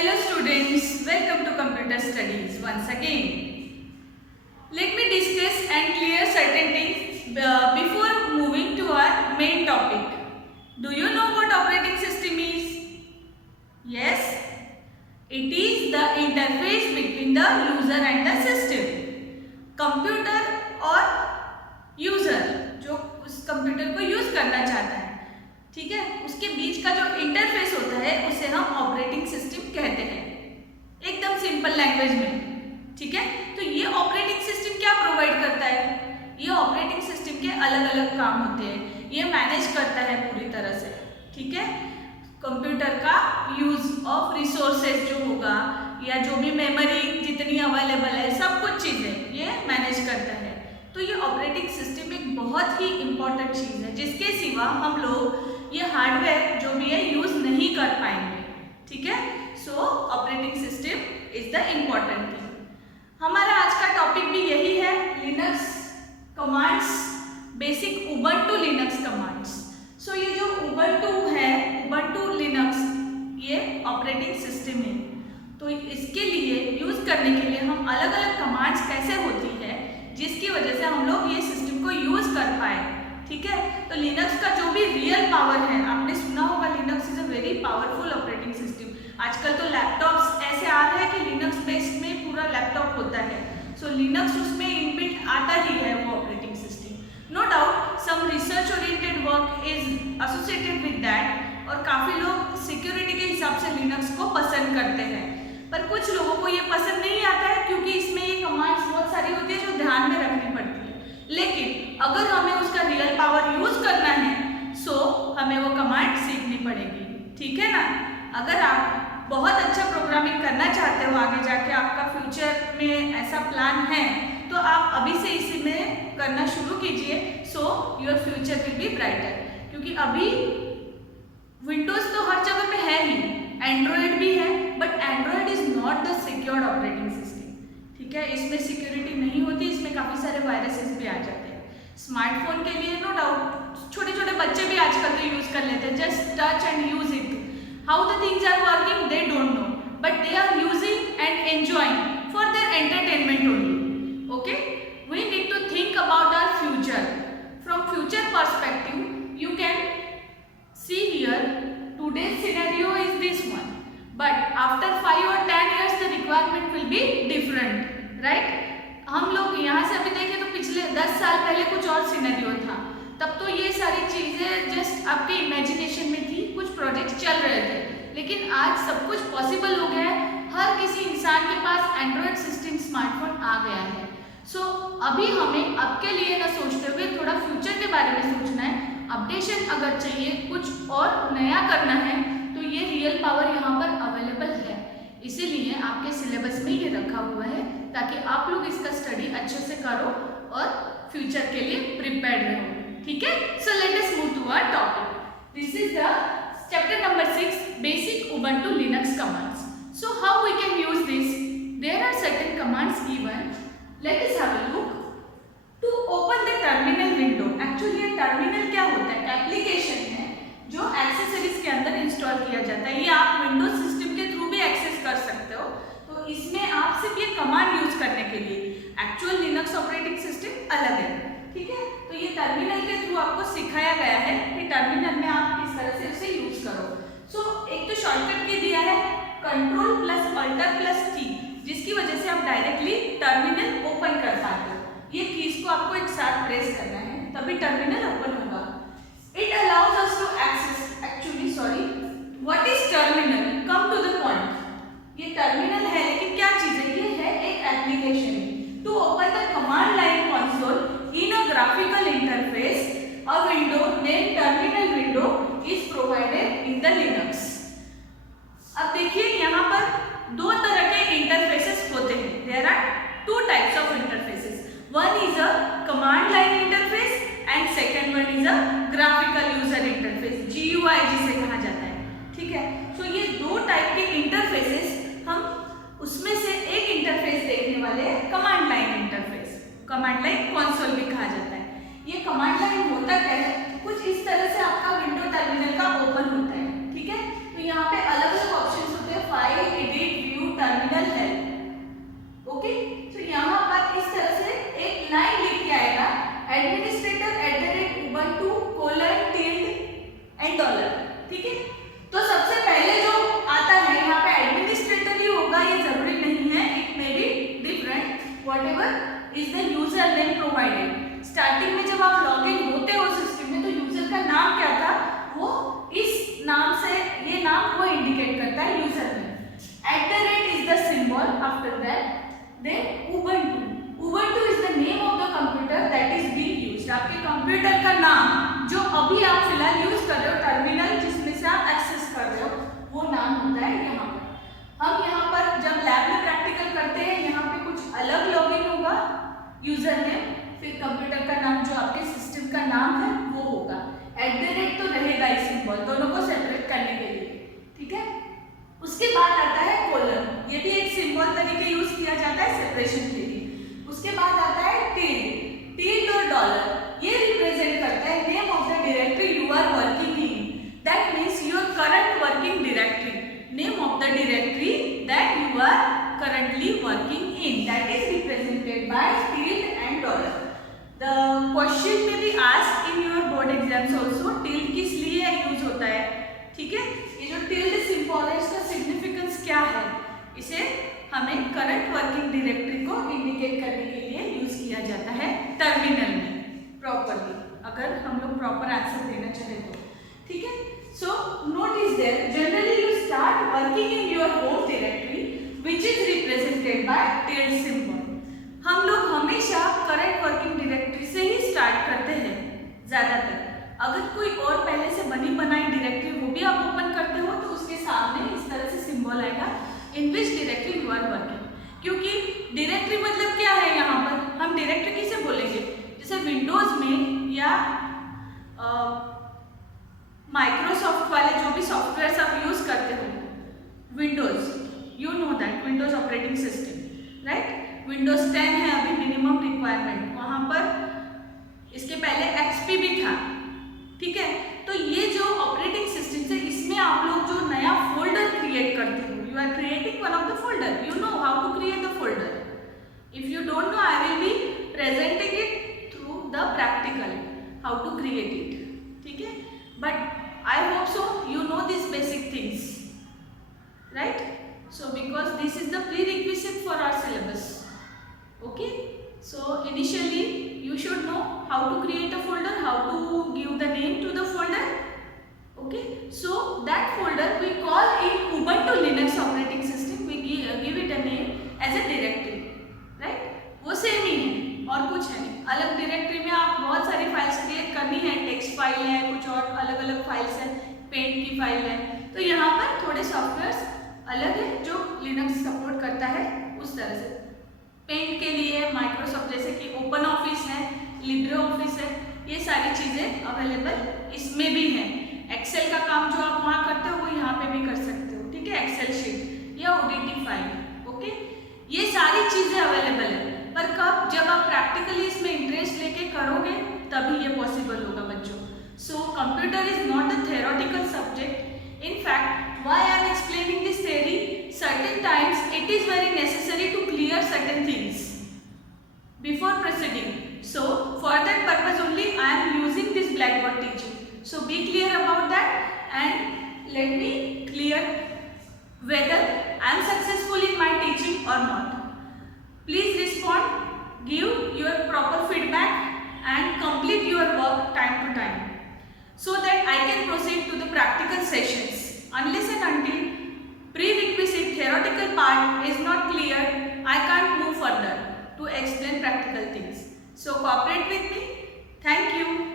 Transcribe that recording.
Hello students, welcome to computer studies once again. Let me discuss and clear certain things before moving to our main topic. Do you know what operating system is? Yes, it is the interface between the user and the system. Computer और user जो उस computer को use करना चाहता है, ठीक है, उसके बीच का जो इंटरफेस होता है उसे हम ऑपरेटिंग सिस्टम कहते हैं, एकदम सिंपल लैंग्वेज में। ठीक है, तो ये ऑपरेटिंग सिस्टम क्या प्रोवाइड करता है? ये ऑपरेटिंग सिस्टम के अलग अलग काम होते हैं, ये मैनेज करता है पूरी तरह से। ठीक है, कंप्यूटर का यूज ऑफ रिसोर्सेज जो होगा या जो भी मेमोरी जितनी अवेलेबल है, सब कुछ चीज़ें ये मैनेज करता है। तो ये ऑपरेटिंग सिस्टम एक बहुत ही इम्पॉर्टेंट चीज़ है जिसके सिवा हम लोग ये हार्डवेयर जो भी है यूज नहीं कर पाएंगे। ठीक है, so operating system is the important thing. हमारा आज का टॉपिक भी यही है, Linux commands, basic Ubuntu Linux commands. So ये जो उबंटू है, उबंटू लिनक्स, ये ऑपरेटिंग सिस्टम है। तो इसके लिए यूज करने के लिए हम अलग अलग कमांड्स कैसे होती है जिसकी वजह से हम लोग ये सिस्टम को यूज कर पाए। ठीक है, तो लिनक्स का जो भी रियल पावर है, आपने सुना होगा Linux is a very powerful operating system. आजकल तो लैपटॉप्स ऐसे आ रहे हैं कि लिनक्स बेस्ड में पूरा लैपटॉप होता है। सो लिनक्स उसमें इनबिल्ट आता ही है वो operating system. No doubt some research oriented work is associated with that, और काफ़ी लोग सिक्योरिटी के हिसाब से लिनक्स को पसंद करते हैं, पर कुछ लोगों को ये पसंद नहीं आता है क्योंकि इसमें ये कमांड्स बहुत सारी होती है जो ध्यान में रखनी पड़ती है। लेकिन अगर हमें उसका रियल पावर यूज करना है सो हमें वो कमांड सीखनी पड़ेगी। ठीक है ना, अगर आप बहुत अच्छा प्रोग्रामिंग करना चाहते हो, आगे जाके आपका फ्यूचर में ऐसा प्लान है, तो आप अभी से इसी में करना शुरू कीजिए, so your future will be brighter. क्योंकि अभी विंडोज तो हर जगह पे है ही, एंड्रॉयड भी है, but Android is not the secured operating system. ठीक है, इसमें सिक्योरिटी नहीं होती, इसमें काफ़ी सारे वायरसेस भी आ जाते हैं। स्मार्टफोन के लिए नो डाउट छोटे छोटे बच्चे भी आजकल तो यूज कर लेते हैं, just touch and use it. How the things are working they don't know, but they are using and enjoying for their entertainment only. Okay, we need to think about our future from future perspective. You can see here today's scenario is this one, but after 5 or 10 years the requirement will be different, right? हम लोग यहाँ से अभी देखें तो पिछले 10 साल पहले कुछ और सिनेरियो था, तब तो ये सारी चीज़ें जस्ट आपके इमेजिनेशन में थी, कुछ प्रोजेक्ट चल रहे थे, लेकिन आज सब कुछ पॉसिबल हो गया है। हर किसी इंसान के पास एंड्रॉयड सिस्टम स्मार्टफोन आ गया है। सो अभी हमें अब के लिए न सोचते हुए थोड़ा फ्यूचर के बारे में सोचना है। अपडेशन अगर चाहिए, कुछ और नया करना है, तो ये रियल पावर यहाँ पर अवेलेबल है, इसीलिए आपके सिलेबस में ये रखा हुआ है ताकि आप लोग इसका स्टडी अच्छे से करो और फ्यूचर के लिए प्रिपेयर्ड रहो। ठीक है, so let us move to our topic. This is the chapter number 6, basic Ubuntu Linux commands. So how we can use this? There are certain commands given, let us have a look. To open the terminal window, actually ये terminal क्या होता है? Application है जो accessories के अंदर install किया जाता है। ये आप विंडोज सिस्टम के थ्रू भी एक्सेस कर सकते हो, तो इसमें आप सिर्फ ये कमांड यूज करने के लिए, एक्चुअल लिनक्स ऑपरेटिंग सिस्टम अलग है। ठीक है, तो ये टर्मिनल के थ्रू आपको सिखाया गया है कि टर्मिनल में आप किस तरह से उसे यूज करो। सो एक तो शॉर्टकट की दिया है Ctrl+Alt+T, जिसकी वजह से आप डायरेक्टली टर्मिनल ओपन कर पाते हो। ये कीज को आपको एक साथ प्रेस करना है, तभी टर्मिनल ओपन होगा। It allows us to access, actually sorry, what is terminal? Come to the point. ये टर्मिनल है, लेकिन क्या चीज है? ये है एक application. To open the command line console in a graphical interface, a window name terminal window is provided in the Linux. अब देखिए यहाँ पर दो तरह के इंटरफेसेस होते हैं। There are two types of interfaces. One is a command line interface and second one is a graphical user interface, GUI जिसे कहा जाता है। ठीक है, तो ये दो टाइप के इंटरफेसेस, हम उसमें से एक इंटरफेस देखने वाले हैं, command line interface. Command line console भी कहा जाता है। ये कमांड लाइन होता क्या है? कुछ इस तरह से आपका विंडो टर्मिनल का ओपन होता है। ठीक है, तो यहाँ पे अलग अलग ऑप्शंस होते हैं, फाइल, एडिट, प्रोवाइडेड। स्टार्टिंग में जब आप लॉग इन होते हो सिस्टम में तो यूजर का नाम क्या था, वो इस नाम से, ये नाम वो इंडिकेट करता है यूजर में। @ Is the symbol, after that then Ubuntu is the name of the computer that is being used. आपके कंप्यूटर का नाम जो अभी आप फिलहाल यूज कर रहे हो, टर्मिनल जिसमें से आप एक्सेस कर रहे हो, वो नाम होता है यहाँ पर। हम यहाँ पर जब लैब में प्रैक्टिकल करते हैं, यहाँ पे कुछ अलग लॉगिन होगा यूजर नेम, फिर कंप्यूटर का नाम जो आपके सिस्टम का नाम है वो होगा। @ तो रहेगा ही सिंबल, दोनों को सेपरेट करने के लिए, ठीक है। उसके बाद आता है कोलन, ये भी एक सिंबल तरीके यूज किया जाता है सेपरेशन के लिए। उसके बाद आता है टिल्ड और डॉलर, ये रिप्रेजेंट करता है name of the directory you are working in, that means your current working directory, name of the directory that you are currently working in, that is represented by tilde and dollar. The question may be asked in your board exams also, tilde किस लिए use होता है, ठीक है। ये जो tilde symbol है इसका सिग्निफिकेंस क्या है, इसे हमें करंट वर्किंग डायरेक्टरी को इंडिकेट करने के लिए यूज किया जाता है टर्मिनल में प्रॉपरली, अगर हम लोग प्रॉपर आंसर देना चाहे तो, ठीक है। So note is there, generally you start working in your home directory which is represented by tilde symbol. हम लोग हमेशा करंट वर्किंग डायरेक्टरी से ही स्टार्ट करते हैं ज़्यादातर। अगर कोई और पहले से बनी बनाई डायरेक्टरी वो भी आप ओपन करते हो तो उसके सामने इस तरह से सिंबल आएगा इन विच डायरेक्टरी यू आर वर्किंग। क्योंकि डायरेक्टरी मतलब क्या है, यहाँ पर हम डायरेक्टरी किसे बोलेंगे, जैसे विंडोज में या माइक्रोसॉफ्ट वाले जो भी सॉफ्टवेयर आप यूज करते हो, Windows, you know that Windows operating system, right. Windows 10 है अभी मिनिमम रिक्वायरमेंट, वहाँ पर इसके पहले XP भी था, ठीक है। तो ये जो ऑपरेटिंग सिस्टम है इसमें आप लोग जो नया फोल्डर क्रिएट करते हो, you are creating one of the folder, you know how to create the folder. If you don't know I will be presenting it through the practical how to create it, ठीक है। But I hope so you know this basic things, right? So because this is the prerequisite for our syllabus, okay? So initially you should know how to create a folder, how to give the name to the folder, okay? So that folder we call in Ubuntu Linux operating system, we give it a name as a directory, right? वो same ही है और कुछ है नहीं। अलग directory में आप बहुत सारी फाइल्स क्रिएट करनी है, टेक्स्ट फाइल है, कुछ और अलग अलग फाइल्स है, पेंट की फाइल है, तो यहाँ पर थोड़े सॉफ्टवेयर्स अलग है जो लिनक्स सपोर्ट करता है उस तरह से। पेंट के लिए माइक्रोसॉफ्ट जैसे कि ओपन ऑफिस है, लिब्रे ऑफिस है, ये सारी चीज़ें अवेलेबल इसमें भी हैं। एक्सेल का काम जो आप वहाँ करते हो वो यहाँ पे भी कर सकते हो, ठीक है, एक्सेल शीट या ओडीटी फाइल, ओके। ये सारी चीज़ें अवेलेबल है, पर कब, जब आप प्रैक्टिकली इसमें इंटरेस्ट लेके करोगे तभी ये पॉसिबल होगा बच्चों। So computer is not a theoretical subject, in fact why I am explaining this theory, certain times it is very necessary to clear certain things before proceeding. So for that purpose only I am using this blackboard teaching. So be clear about that and let me clear whether I am successful in my teaching or not. Please respond, give your proper feedback and complete your work time to time, so that I can proceed to the practical sessions. Unless and until prerequisite theoretical part is not clear, I can't move further to explain practical things. So cooperate with me. Thank you.